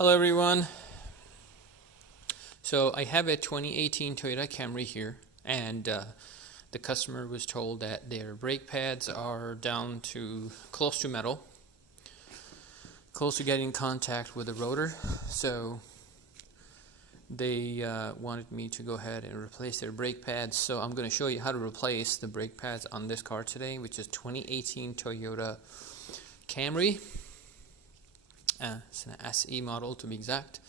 Hello everyone. So I have a 2018 Toyota Camry here, and the customer was told that their brake pads are down to close to metal, close to getting in contact with the rotor. So they wanted me to go ahead and replace their brake pads. So I'm going to show you how to replace the brake pads on this car today, which is 2018 Toyota Camry. It's an SE model to be exact.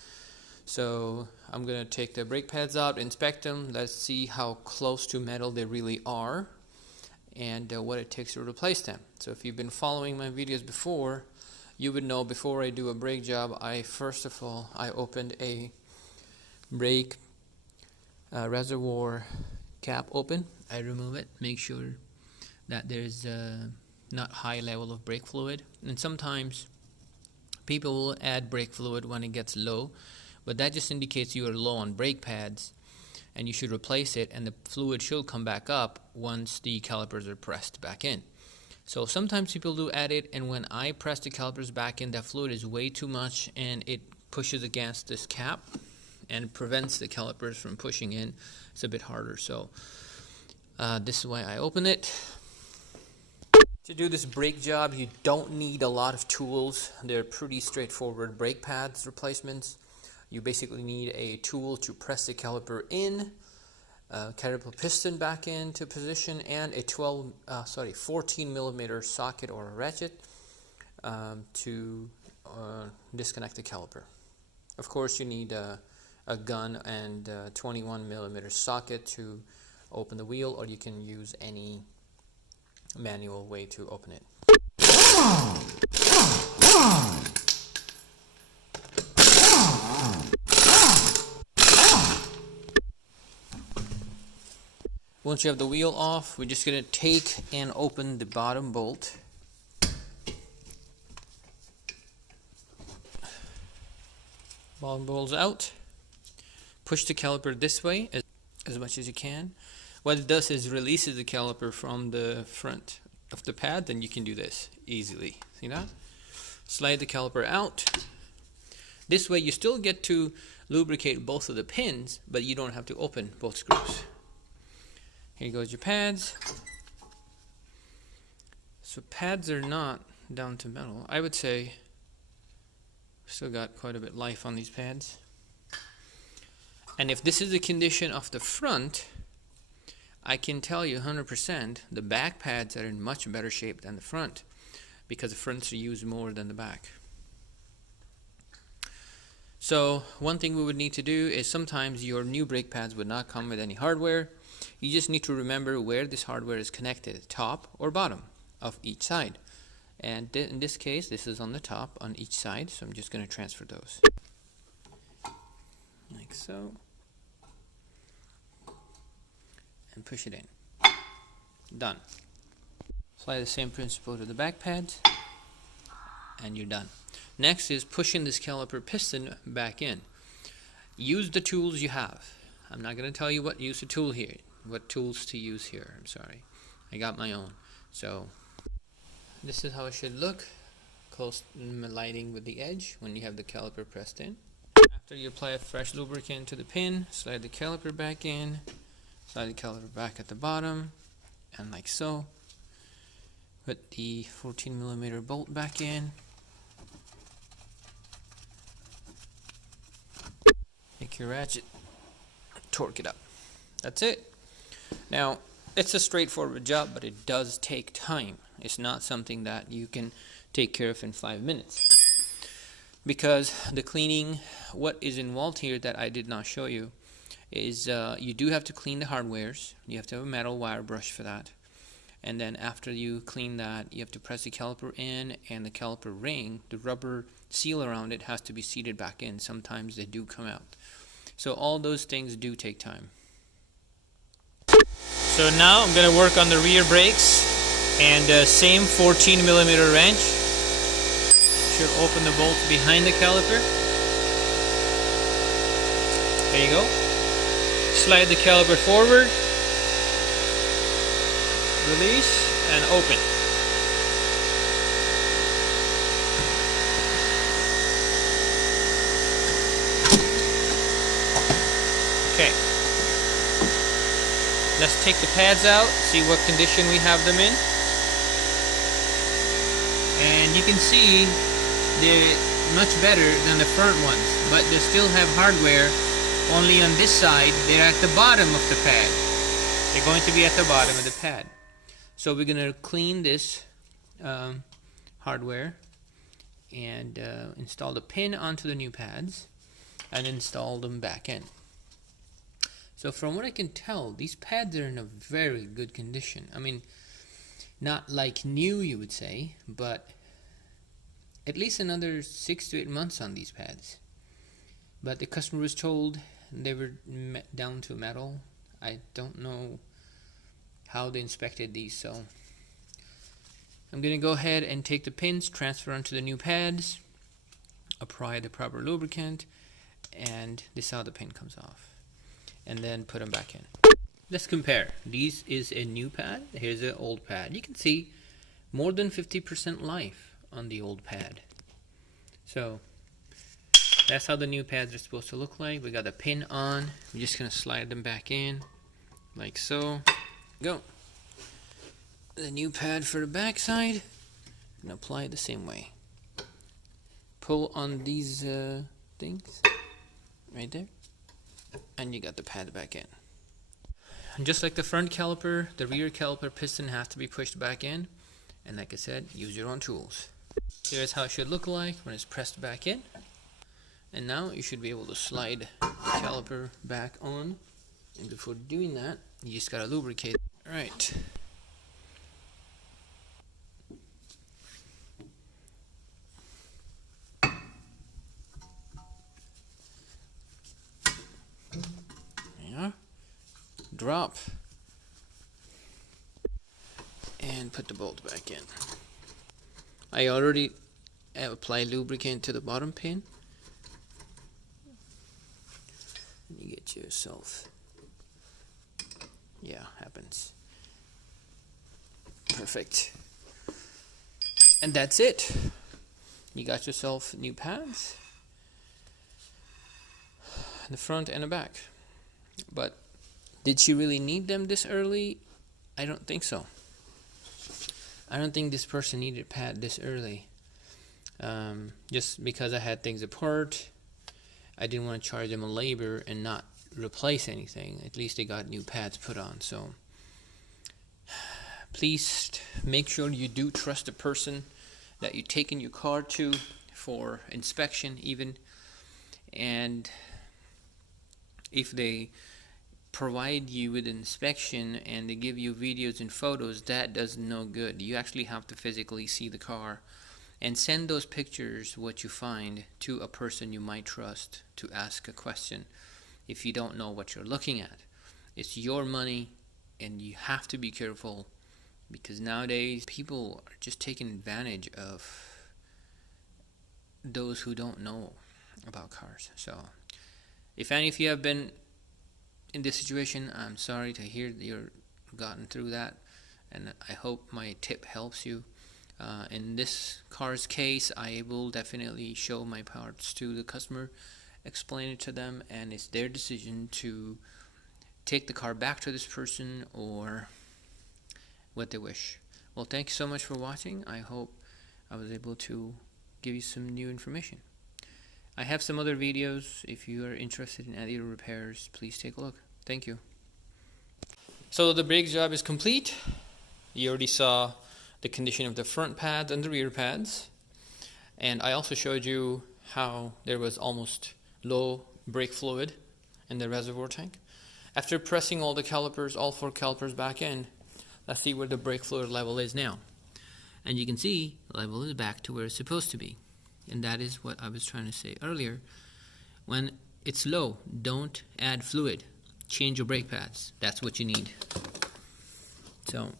So I'm going to take the brake pads out, inspect them, let's see how close to metal they really are and what it takes to replace them. So if you've been following my videos before, you would know before I do a brake job, first of all I opened a brake reservoir cap open. I remove it, make sure that there's not high level of brake fluid, and sometimes people will add brake fluid when it gets low, but that just indicates you are low on brake pads and you should replace it, and the fluid should come back up once the calipers are pressed back in. So sometimes people do add it, and when I press the calipers back in, that fluid is way too much and it pushes against this cap and prevents the calipers from pushing in. It's a bit harder, so this is why I open it. To do this brake job, you don't need a lot of tools. They're pretty straightforward brake pads replacements. You basically need a tool to press the caliper in, caliper piston back into position, and a 14 millimeter socket or a ratchet to disconnect the caliper. Of course, you need a gun and a 21 millimeter socket to open the wheel, or you can use any manual way to open it. Once you have the wheel off, we're just going to take and open the bottom bolt. Bottom bolt's out. Push the caliper this way as much as you can. What it does is releases the caliper from the front of the pad, then you can do this easily. See that? Slide the caliper out. This way you still get to lubricate both of the pins, but you don't have to open both screws. Here goes your pads. So pads are not down to metal. I would say still got quite a bit of life on these pads. And if this is the condition of the front, I can tell you 100% the back pads are in much better shape than the front, because the fronts are used more than the back. So one thing we would need to do is, sometimes your new brake pads would not come with any hardware. You just need to remember where this hardware is connected, top or bottom of each side. And in this case, this is on the top on each side, so I'm just going to transfer those. Like so. And push it in. Done. Apply the same principle to the back pads, and you're done. Next is pushing this caliper piston back in. Use the tools you have. I'm not going to tell you what tools to use here. I'm sorry. I got my own. So this is how it should look, close lighting with the edge when you have the caliper pressed in. After you apply a fresh lubricant to the pin, slide the caliper back in. Slide the caliper back at the bottom, and like so. Put the 14 millimeter bolt back in. Take your ratchet, torque it up. That's it. Now, it's a straightforward job, but it does take time. It's not something that you can take care of in 5 minutes. Because the cleaning, what is involved here that I did not show you, is you do have to clean the hardwares. You have to have a metal wire brush for that, and then after you clean that, you have to press the caliper in, and the caliper ring, the rubber seal around it, has to be seated back in. Sometimes they do come out, so all those things do take time. So now I'm going to work on the rear brakes, and same 14 millimeter wrench should open the bolt behind the caliper. There you go. Slide the caliper forward, release, and open. Okay. Let's take the pads out, see what condition we have them in. And you can see they're much better than the front ones, but they still have hardware. Only on this side, they're at the bottom of the pad. They're going to be at the bottom of the pad. So we're going to clean this hardware and install the pin onto the new pads and install them back in. So from what I can tell, these pads are in a very good condition. I mean, not like new, you would say, but at least another 6 to 8 months on these pads. But the customer was told they were down to metal. I don't know how they inspected these, so I'm going to go ahead and take the pins, transfer onto the new pads, apply the proper lubricant, and this is how the pin comes off. And then put them back in. Let's compare. This is a new pad. Here's an old pad. You can see more than 50% life on the old pad. So that's how the new pads are supposed to look like. We got the pin on. We're just gonna slide them back in like so. Go. The new pad for the back side and apply it the same way. Pull on these things right there. And you got the pad back in. And just like the front caliper, the rear caliper piston has to be pushed back in. And like I said, use your own tools. Here's how it should look like when it's pressed back in. And now you should be able to slide the caliper back on. And before doing that, you just gotta lubricate. Alright. Drop and put the bolt back in. I already applied lubricant to the bottom pin. You get yourself, yeah, happens. Perfect. And that's it. You got yourself new pads, the front and the back. But did she really need them this early? I don't think so. I don't think this person needed a pad this early. Just because I had things apart, I didn't want to charge them a labor and not replace anything. At least they got new pads put on. So please make sure you do trust the person that you're taking your car to for inspection even. And if they provide you with inspection and they give you videos and photos, that does no good. You actually have to physically see the car and send those pictures, what you find, to a person you might trust to ask a question if you don't know what you're looking at. It's your money and you have to be careful, because nowadays people are just taking advantage of those who don't know about cars. So if any of you have been in this situation, I'm sorry to hear that you're gotten through that, and I hope my tip helps you. In this car's case, I will definitely show my parts to the customer, explain it to them, and it's their decision to take the car back to this person or what they wish. Well, thank you so much for watching. I hope I was able to give you some new information. I have some other videos. If you are interested in any repairs, please take a look. Thank you. So the brake job is complete. You already saw the condition of the front pads and the rear pads. And I also showed you how there was almost low brake fluid in the reservoir tank. After pressing all the calipers, all 4 calipers back in, let's see where the brake fluid level is now. And you can see the level is back to where it's supposed to be. And that is what I was trying to say earlier. When it's low, don't add fluid. Change your brake pads. That's what you need. So